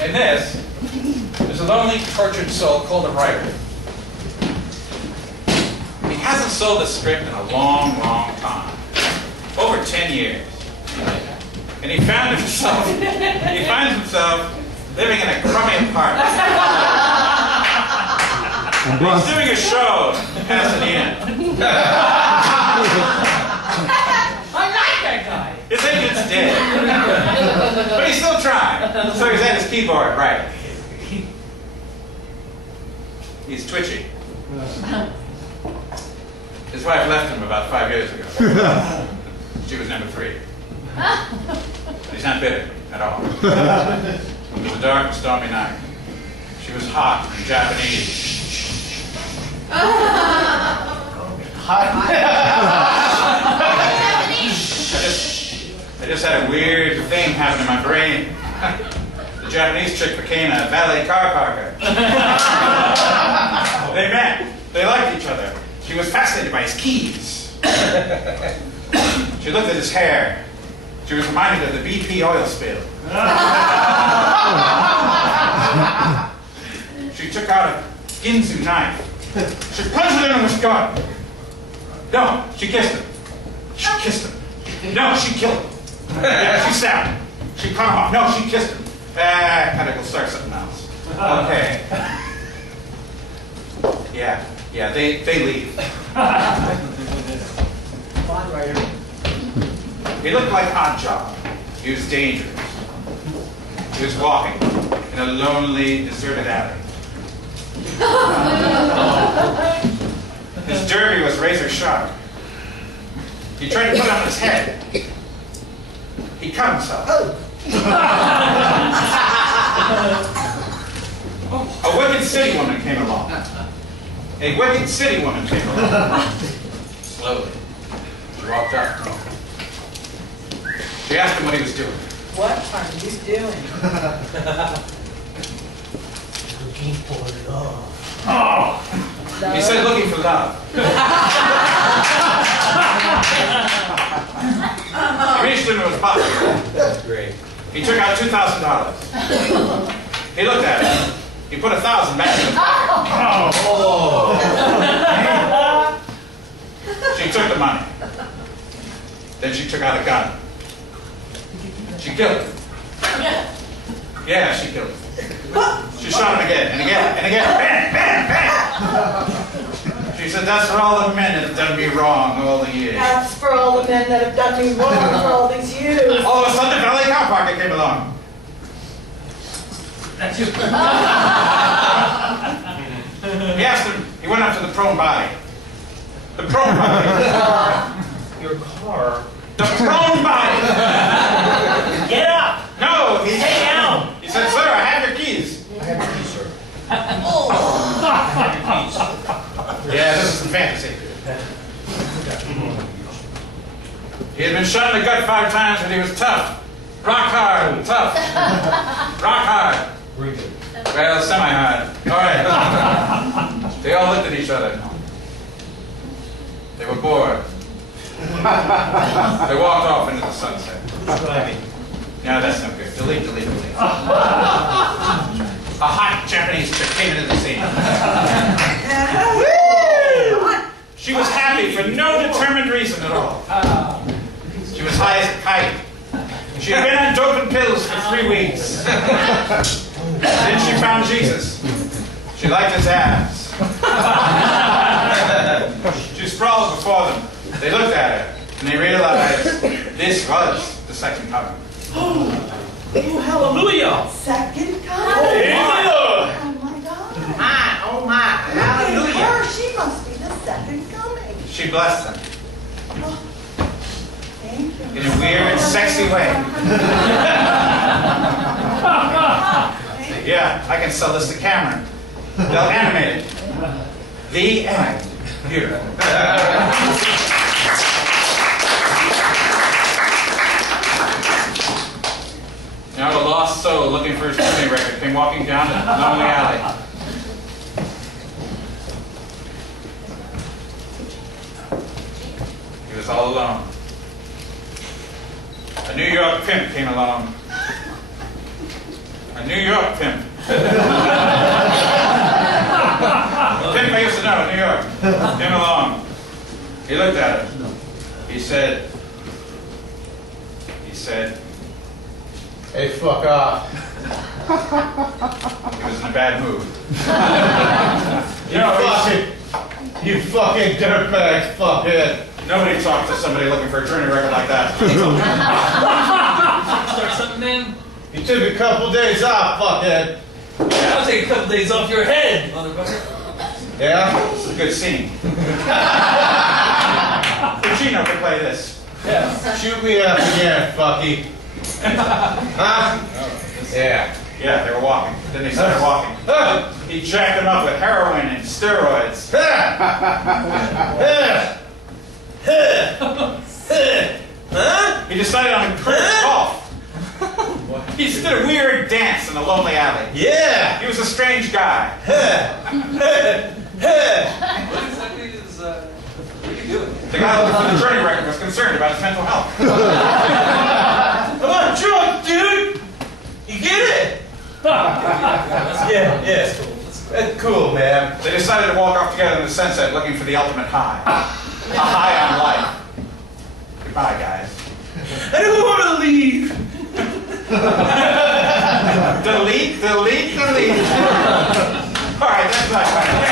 And this is a lonely, tortured soul called a writer. He hasn't sold a script in a long, long time. Over 10 years. And he finds himself living in a crummy apartment. He's doing a show in Pasadena. I like that guy. His agent's dead. But he's still trying. So he's at his keyboard, right. He's twitchy. His wife left him about 5 years ago. She was number 3. But he's not bitter at all. It was a dark and stormy night. She was hot and Japanese. I just had a weird thing happen in my brain. The Japanese chick became a valet car parker. They met. They liked each other. She was fascinated by his keys. She looked at his hair. She was reminded of the BP oil spill. She took out a Ginsu knife. She plunged it in his gun. No, she kissed him. She kissed him. No, she killed him. Yeah, she stabbed him. She cut him off. No, she kissed him. Gotta go start something else. Okay. Yeah, they leave. He looked like Odd Job. He was dangerous. He was walking in a lonely, deserted alley. His derby was razor sharp. He tried to put it on his head. He cut himself. A wicked city woman came along. A wicked city woman came along. Slowly. She walked up. She asked him what he was doing. What are you doing? Looking for love. Oh! He said looking for love. He reached into his pocket. That's great. He took out $2,000. He looked at it. He put 1,000 back in his pocket. Oh. She took the money. Then she took out a gun. She killed him. Yeah, she killed him. She shot him again and again and again. Bam, bam, bam. She said, that's for all the men that have done me wrong all the years. That's for all the men that have done me wrong for all these years. All of a sudden, the valet car parker came along. That's you. He asked him, he went up to the prone body. The prone body. Your car. The prone body. Get up! No, he Stay down! He said, sir, I have your keys. I have your keys, sir. I have your keys. Yeah, this is some fantasy. He had been shot in the gut 5 times, but he was tough. Rock hard, tough. Rock hard. Very good. Well, semi-hard. All right. They all looked at each other. They were bored. They walked off into the sunset. No, that's no good. Delete, delete, delete. A hot Japanese chick came into the scene. She was happy for no determined reason at all. She was high as a kite. She had been on dope and pills for 3 weeks. Then she found Jesus. She liked his abs. She sprawled before them. They looked at her, and they realized this was the second coming. Oh, Hallelujah! second Oh, coming. my. Oh my God. Oh my! Hallelujah! Her, she must be the second coming. She blessed them Oh, thank you. in a weird, sexy way. Yeah, I can sell this to Cameron. They'll animate it. The end. Beautiful. Now the lost soul looking for his movie record came walking down a lonely alley. He was all alone. A New York pimp came along. A A New York pimp. Pimp I used to know in New York. Came along. He looked at her. He said, hey, fuck off. he was in a bad mood. You fucking dirtbag, fuckhead. Nobody talked to somebody looking for a journey record like that. Start something, man? You took a couple days off, fuckhead. Yeah, I'll take a couple days off your head, motherfucker. Yeah? This is a good scene. Pacino could play this. Yeah. Shoot me up again, fucky. Huh? Yeah. Yeah, they were walking. Then they started walking. He jacked them up with heroin and steroids. He decided on improved golf. He just did a weird dance in a lonely alley. Yeah! He was a strange guy. What exactly is, what are you doing? The guy looking for the journey record was concerned about his mental health. I'm not drunk, dude! You get it? Yeah. That's cool, man. They decided to walk off together in the sunset looking for the ultimate high. A high on life. Goodbye, guys. I don't want to leave. Delete. All right, that's not right.